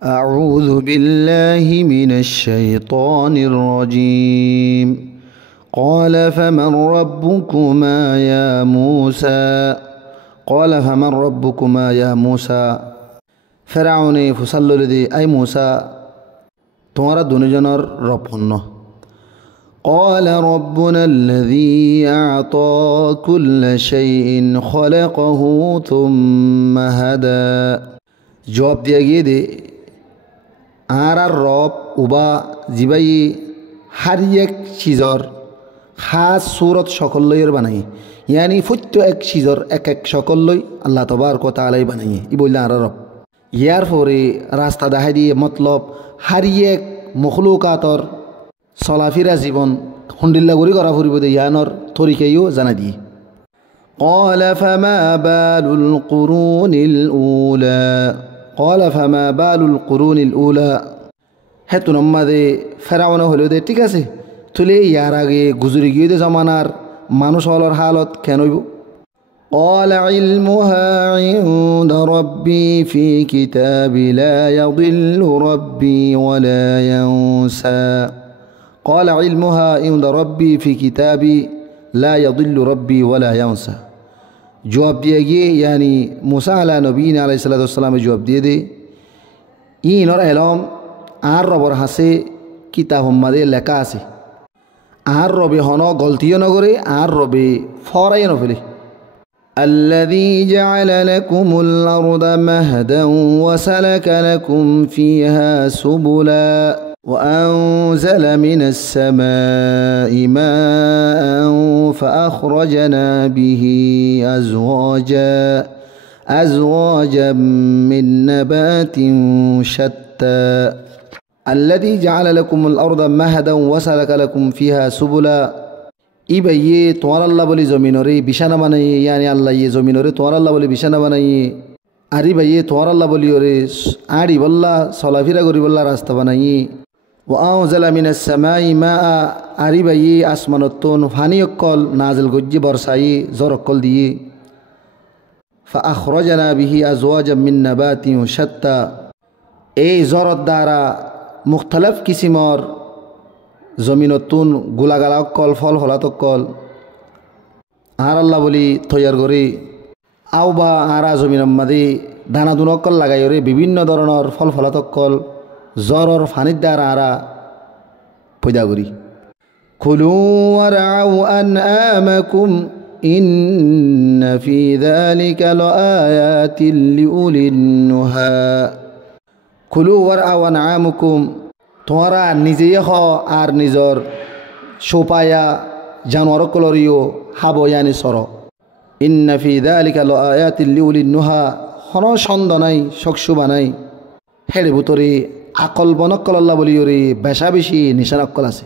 أعوذ بالله من الشيطان الرجيم قال فمن ربكما يا موسى قال فمن ربكما يا موسى فرعون فصلوا لدي أي موسى تمہارا দুজনের রব হন قال ربنا الذي أعطى كل شيء خلقه ثم هدى জবাব দিয়া গিয়ে দে আর রব উবা জিবাই হার এক চিজর খাস সুরত সকলের বানাই ইয়ানি ফুত্য এক চিজর এক এক সকলই আল্লাহ তবারক ওয়া তাআলাই বানাই ই বললে আর রব ইয়ার পরে রাস্তা দেখাই দিয়ে মতলব হার এক মখলুকাতর চলাফিরা জীবন হুন্ডিল্লা গুড়ি করা ফুরিব দে ইয়ানর তরিকাইও জানা দিয়ে قال فما بال القرون الأولى قال فما بال القرون الأولى হেতু নম্মাদে ফেরাউন হলো দে ঠিক আছে তুলে ইয়ার আগে গুজরি গিয়ে দে জমানার মানুষ হলর হালত কেন হইব قال علمها عند ربي في كتاب لا يضل ربي ولا ينسى قال علمها عند ربي في كتاب لا يضل ربي ولا ينسى জবাব দিয়ে গিয়ে ইয়ানি মুসা আলা নবীন আলাইহিসসালামে জবাব দিয়ে দে ইনর এলম আর রবর হাসে কিতাব মাদে লেখা আছে আর রবে হন গলতিও নগরে আর রবে ফরাই নফেলে الذي جعل لكم الأرض مهدا وسلك لكم فيها سبلا وأنزل من السماء ماء فأخرجنا به أزواجا من نبات شتى الذي جعل لكم الأرض مهدا وسلك لكم فيها سبلا ইবা ইয়ে তোমার আল্লাহ বলি জমিনরে বিছানা বানাইয়ে ইয়ানি আল্লাহ ইয়ে জমিনরে তোমার আল্লাহ বলি বিছানা বানাইয়ে আরি ভাইয়ে তোমার আল্লাহ বলি ওরে আড়ি বল্লা চলাফিরা করি বল্লা রাস্তা বানাইয়ে ও আও জালামিনা সামাই মা আরি ভাইয়ে আসমানতন ফানি অক্কল নাজল গজ্জি বর্ষাই জর অক্কল দিয়ে ফাআখরাজনা বিহি আজওয়াজাম মিন নাবাতিন শাত্তা এই জরত দ্বারা মুখতালিফ কিসিমর জমিনতুন গোলাগালা অক্কল ফল ফলাতক্কল আর আল্লাহ বলি তৈয়ার করে আও বা আরা জমিন মাদি দানা দুন অক্কল লাগাই রে বিভিন্ন ধরনের ফল ফলাতক্কল জ্বরর ফানির দ্বারা আরা পয়দা করি কুলু ওয়ারআউ আনআমাকুম ইন্না ফি যালিকা লাআয়াতিন লিউলিন নুহা কুলু ওয়ারআউ আনআমাকুম তোমারা নিজেই হ আর নিজর সোপায়া জানোয়ার কলরিও হাবয়ানি সর ইন্না ফি যালিকা লাআয়াতিন লিউলিন নুহা হন সন্দ নাই চক্ষু বানাই হেড়ে ভিতরে আকল বনক্কল আল্লাহ বলিওরে বেশা বেশি নিশান অক্কল আছে